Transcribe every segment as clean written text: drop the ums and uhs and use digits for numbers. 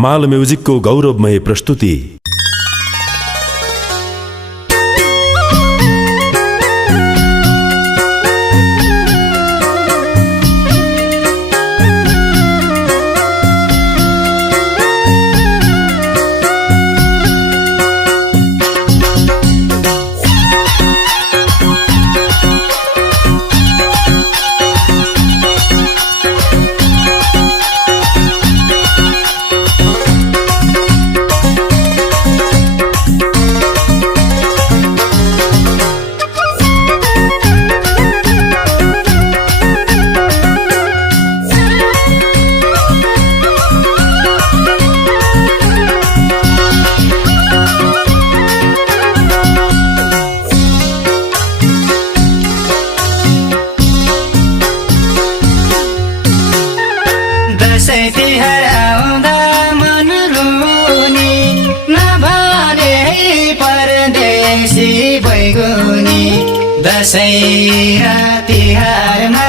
हमाल म्युजिकको गौरवमय प्रस्तुति। दसैँ तिहार आउँदा मन रुनी नभने परदेशी बैगुनी। दसैँ र तिहारमा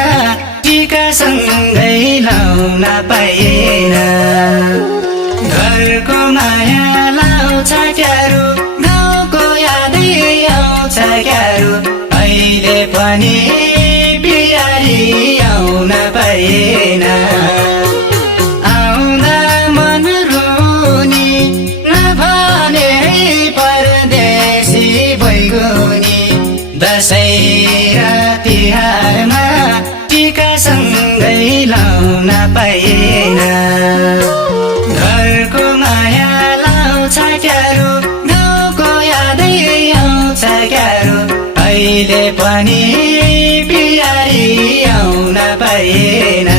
टीका सँगै लाउन पाइएन। घरको माया लाउँछ क्यारो, गाउँको यादै आउँछ क्यारो। अहिले पनि बिहारी आउन पाइएन। दसैँ र तिहारमा टीका सँगै लाउन पाइएन। घरको माया लाउँछ क्यारो, गाउँको यादै आउँछ क्यारो। अहिले पनि बिहारी आउन पाइएन।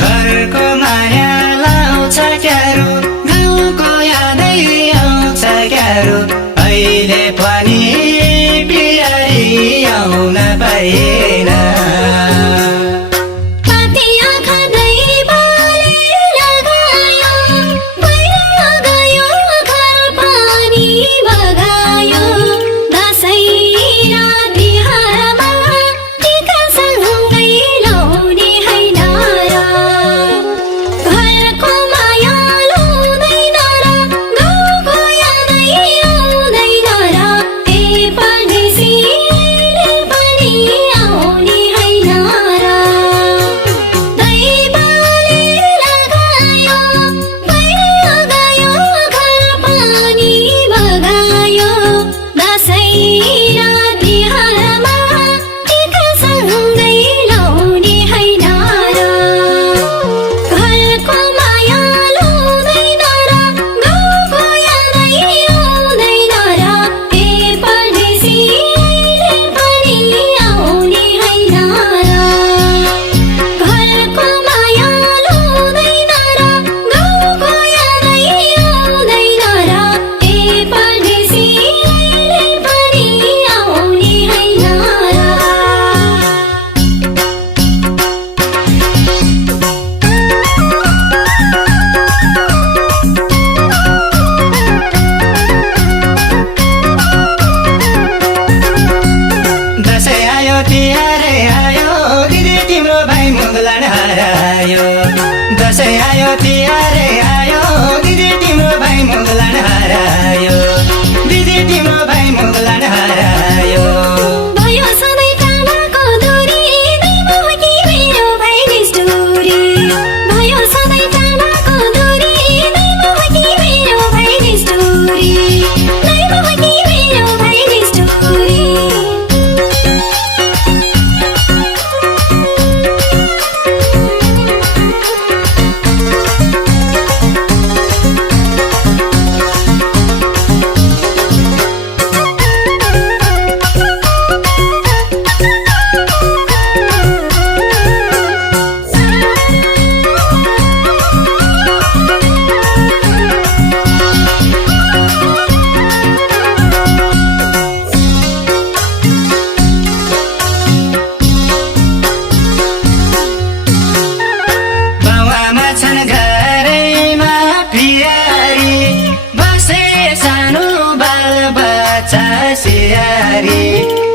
घरको माया लाउँछ क्यारो, गाउँको यादै आउँछ क्यारो। अहिले पनि आउन पाइएन। दसैँ आयो तिहारै आयो, दिदी तिम्रो भाइ मुगलान हरायो। दिदी तिम्रो भाइ मुगलान हरायो। भयो सधैँ टाढाको दूरी, दैमा कि मेरो भाइ निष्ठुरी। भयो सधैँ टाढाको दूरी, दैमा कि मेरो भाइ निष्ठुरी। दैमा कि मेरो भाइ निष्ठुरी।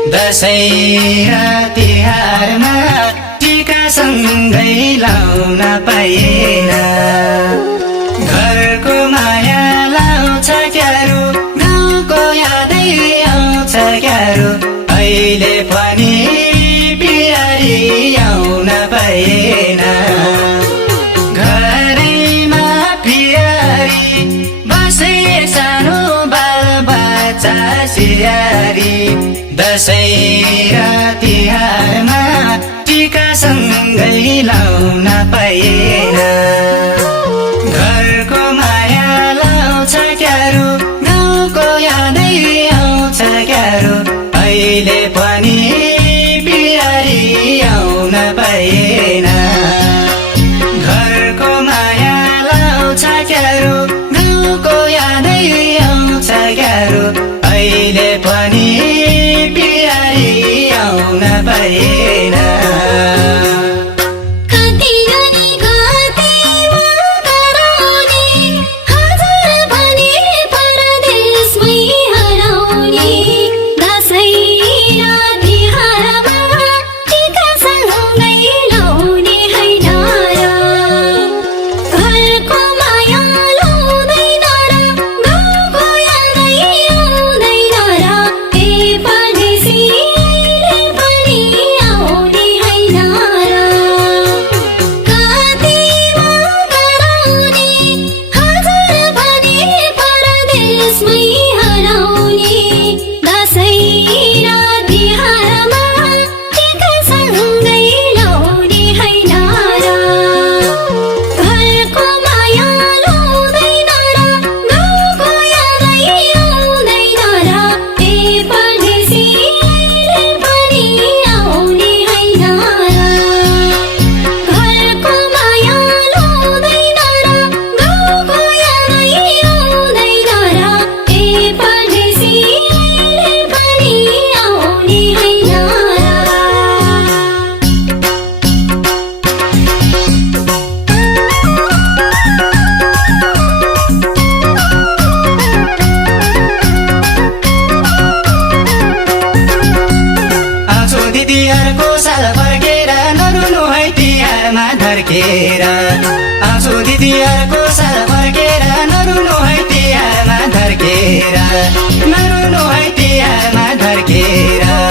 दसैँ र तिहारमा टीका सँगै लाउन पाइएन। दसैँ र तिहारमा टीका सँगै लाउन पाएन घरको माया लाउँछ क्यारो गाउँको यादै आउँछ क्यारो अहिले पनि बिहारी आउन पाएन घरको माया लाउँछ क्यारो गाउँको यादै आउँछ क्यारो अहिले पनि बिहारी आउन पाएन कति गनी कति मकराउने हजार भने परदेशमै हराउने दसैँ र तिहारमा टीका सँगै लाउने होइन र घरको माया लाउँदैन र गाउँको यादै आउँदैन र ए परदेशी अहिले पनि आउने होइन र कति मकराउने हजार भने परदेशमै हराउने दसैँ र तिहारमा टीका सँगै लाउने होइन र घरको माया लाउँदैन र गाउँको यादै आउँदैन र ए परदेशी अहिले पनि आउने होइन र घरको माया लाउँदैन र गाउँको यादै आउँदैन र ए परदेशी अहिले पनि आउने होइन र आउँछु दिदीहरूको साल फर्केर नरुनु है तिहारमा धर्केर आउँछु दिदीहरूको साल फर्केर नरुनु है तिहारमा धर्केर नरुनु है तिहारमा धर्केर